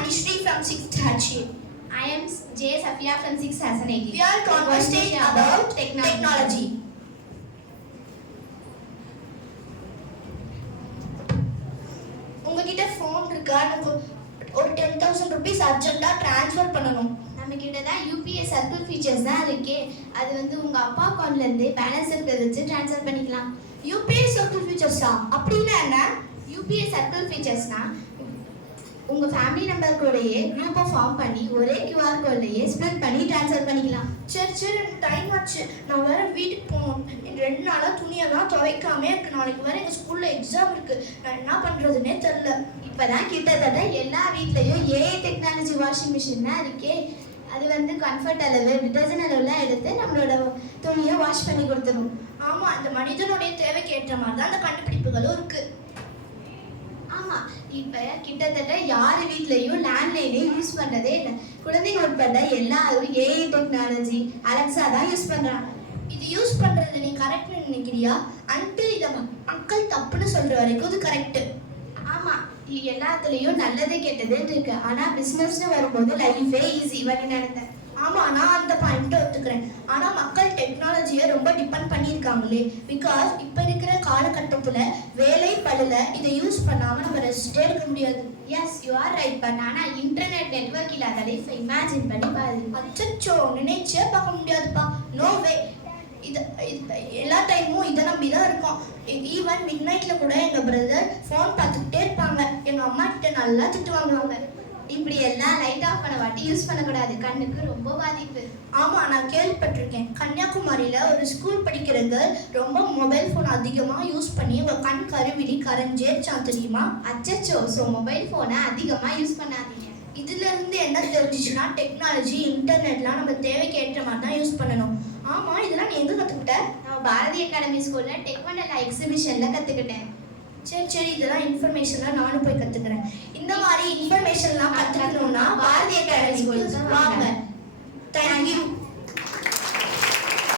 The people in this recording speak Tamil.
Manishri from 6th Hatchet. I am J. Safia from 6th Hassanati. We are conversing about technology. உங்ககிட்ட ஃபோன் இருக்கா? எனக்கு ஒரு 10,000 rupees அர்ஜென்ட்டாக ட்ரான்ஸ்ஃபர் பண்ணணும். நம்ம கிட்ட தான் யூபிஐ சர்க்கிள் ஃபீச்சர்ஸ் தான் இருக்கே. அது வந்து உங்கள் அப்பா அக்கௌண்ட்லேருந்து பேலன்ஸ் இருக்கிறத வச்சு ட்ரான்ஸ்ஃபர் பண்ணிக்கலாம். யூபிஐ சர்க்கிள் ஃபீச்சர்ஸா? அப்படின்னா என்ன? யூபிஐ சர்க்கிள் ஃபீச்சர்ஸ்னா உங்கள் ஃபேமிலி நம்பர் கூடயே குரூப்பை ஃபார்ம் பண்ணி ஒரே கியூஆர் கோட்லையே ஸ்ப்ளிட் பண்ணி ட்ரான்ஸ்ஃபர் பண்ணிக்கலாம். சரி எனக்கு டைம் ஆச்சு. நான் வேறு வீட்டுக்கு போகணும். 2 நாளாக துணியெல்லாம் துவைக்காமே இருக்கு. நாளைக்கு வேறு எங்கள் ஸ்கூலில் எக்ஸாம் இருக்குது. நான் என்ன பண்ணுறதுன்னே தெரில. இப்போ தான் கிட்டத்தட்ட எல்லா வீட்லேயும் ஏஐ டெக்னாலஜி வாஷிங் மிஷின் தான் இருக்கே. அது வந்து கம்ஃபர்ட் அளவு டிட்டர்ஜென்ட் அளவுலாம் எடுத்து நம்மளோட துணியை வாஷ் பண்ணி கொடுத்துரும். ஆமாம், இந்த மனிதனுடைய தேவைக்கு ஏற்ற மாதிரி தான் அந்த கண்டுபிடிப்புகளும் இருக்குது. ஆமாம், இப்போ கிட்டத்தட்ட யார் வீட்லேயும் லேண்ட்லைனே யூஸ் பண்ணுறதே இல்லை. குழந்தைங்க உட்பட எல்லாரும் ஏஐ டெக்னாலஜி அலெக்ஸா தான் யூஸ் பண்ணுறாங்க. இது யூஸ் பண்ணுறது நீ கரெக்ட்னு நினைக்கிறியா? அன்டில் இதை மக்கள் தப்புன்னு சொல்கிற வரைக்கும் இது கரெக்டு. ஆமாம், எல்லாத்துலேயும் நல்லது கெட்டதுன்னு இருக்கு. ஆனால் பிஸ்னஸ்னு வரும்போது லைஃபே ஈஸி பண்ணி நடந்தேன். ஆமாம், நான் அந்த பாயிண்ட்டை ஒத்துக்கிறேன். ஆனால் மக்கள் டெக்னாலஜியை ரொம்ப டிபெண்ட் பண்ணியிருக்காங்களே. பிகாஸ் இப்போ இருக்கிற காலகட்டத்தில் வேலை பழுல இதை யூஸ் பண்ணாமல் நம்ம ரெஸ்டே எடுக்க முடியாது. Yes, you are right. But ஆனால் இன்டர்நெட் நெட்வொர்க் இல்லாத லைஃப் இமேஜின் பண்ணி பாரு. அச்சோ, நினைச்சே பார்க்க முடியாதுப்பா. No way. இது எல்லா டைமும் இதை நம்பி தான் இருக்கோம். ஈவன் மிட் நைட்டில் கூட எங்கள் பிரதர் ஃபோன் பார்த்துக்கிட்டே இருப்பாங்க. எங்கள் அம்மா கிட்ட நல்லா திட்டு வாங்குவாங்க. இப்படி எல்லாம் லைட் ஆஃப் பண்ண வாட்டி யூஸ் பண்ணக்கூடாது, கண்ணுக்கு ரொம்ப பாதிப்பு. ஆமாம், நான் கேள்விப்பட்டிருக்கேன். கன்னியாகுமரியில் ஒரு ஸ்கூல் படிக்கிறது ரொம்ப மொபைல் ஃபோன் அதிகமாக யூஸ் பண்ணி உங்கள் கண் கருவிழி கரைஞ்சேச்சான் தெரியுமா? அச்சச்சோ, ஸோ மொபைல் ஃபோனை அதிகமாக யூஸ் பண்ணாதீங்க. இதுலேருந்து என்ன தெரிஞ்சிச்சுன்னா டெக்னாலஜி இன்டர்நெட்லாம் நம்ம தேவைக்கு ஏற்ற மாதிரி தான் யூஸ் பண்ணணும். ஆமாம், இதெல்லாம் நீ எங்கே கற்றுக்கிட்ட? நான் பாரதி அகாடமி ஸ்கூலில் டெக்வண்டலா எக்ஸிபிஷனில் கற்றுக்கிட்டேன். சரி, இதெல்லாம் இன்ஃபர்மேஷன்லாம் நானும் போய் கற்றுக்கிறேன். இந்த மாதிரி இன்ஃபர்மேஷன்லாம் கற்றுக்கணுன்னா பாரதி அகாடமி ஸ்கூலுக்கு வாங்க. தேங்க்யூ.